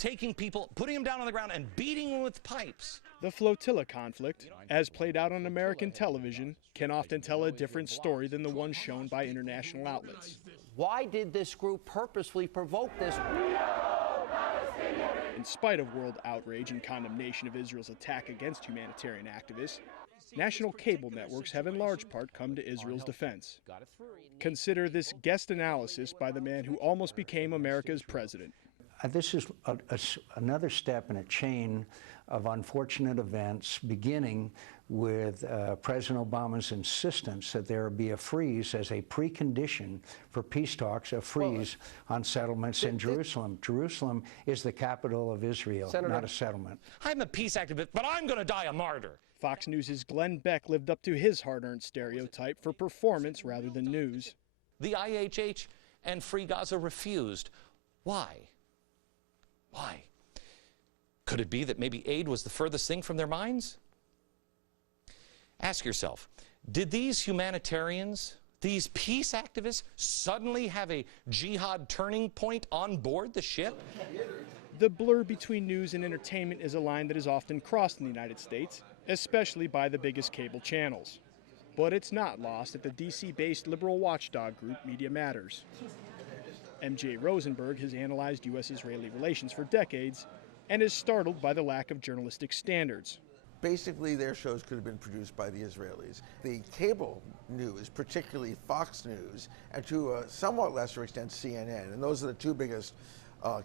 taking people, putting them down on the ground and beating them with pipes. The flotilla conflict, as played out on American television, can often tell a different story than the one shown by international outlets. Why did this group purposefully provoke this? In spite of world outrage and condemnation of Israel's attack against humanitarian activists, national cable networks have in large part come to Israel's defense. Consider this guest analysis by the man who almost became America's president. This is another step in a chain of unfortunate events, beginning with President Obama's insistence that there be a freeze as a precondition for peace talks, a freeze on settlements in Jerusalem. Jerusalem is the capital of Israel, Senator, not a settlement. I'm a peace activist, but I'm going to die a martyr. Fox News' Glenn Beck lived up to his hard-earned stereotype for performance rather than news. The IHH and Free Gaza refused. Why? Why? Could it be that maybe aid was the furthest thing from their minds? Ask yourself, did these humanitarians, these peace activists, suddenly have a jihad turning point on board the ship? The blur between news and entertainment is a line that is often crossed in the United States, especially by the biggest cable channels. But it's not lost at the DC-based liberal watchdog group Media Matters. MJ Rosenberg has analyzed U.S.-Israeli relations for decades and is startled by the lack of journalistic standards. Basically, their shows could have been produced by the Israelis. The cable news, particularly Fox News, and to a somewhat lesser extent CNN, and those are the two biggest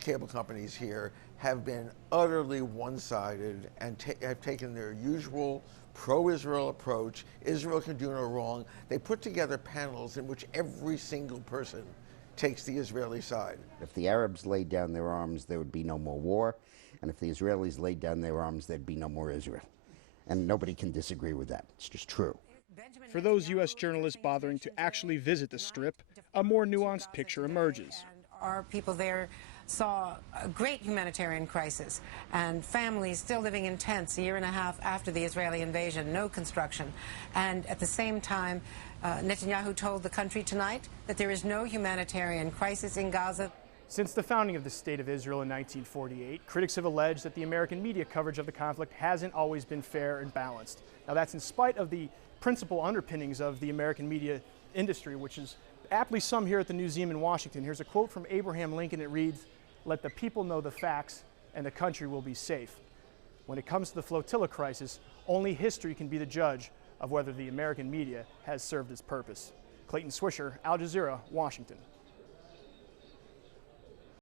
cable companies here, have been utterly one-sided and have taken their usual pro-Israel approach. Israel can do no wrong. They put together panels in which every single person takes the Israeli side. If the Arabs laid down their arms, there would be no more war. And if the Israelis laid down their arms, there'd be no more Israel. And nobody can disagree with that. It's just true. For those U.S. journalists bothering to actually visit the Strip, a more nuanced picture emerges. Our people there saw a great humanitarian crisis and families still living in tents a year and a half after the Israeli invasion, no construction. And at the same time, Netanyahu told the country tonight that there is no humanitarian crisis in Gaza. Since the founding of the State of Israel in 1948, critics have alleged that the American media coverage of the conflict hasn't always been fair and balanced. Now, that's in spite of the principal underpinnings of the American media industry, which is aptly summed here at the Newseum in Washington. Here's a quote from Abraham Lincoln. It reads, "Let the people know the facts, and the country will be safe." When it comes to the flotilla crisis, only history can be the judge of whether the American media has served its purpose. Clayton, Swisher, Al Jazeera, Washington.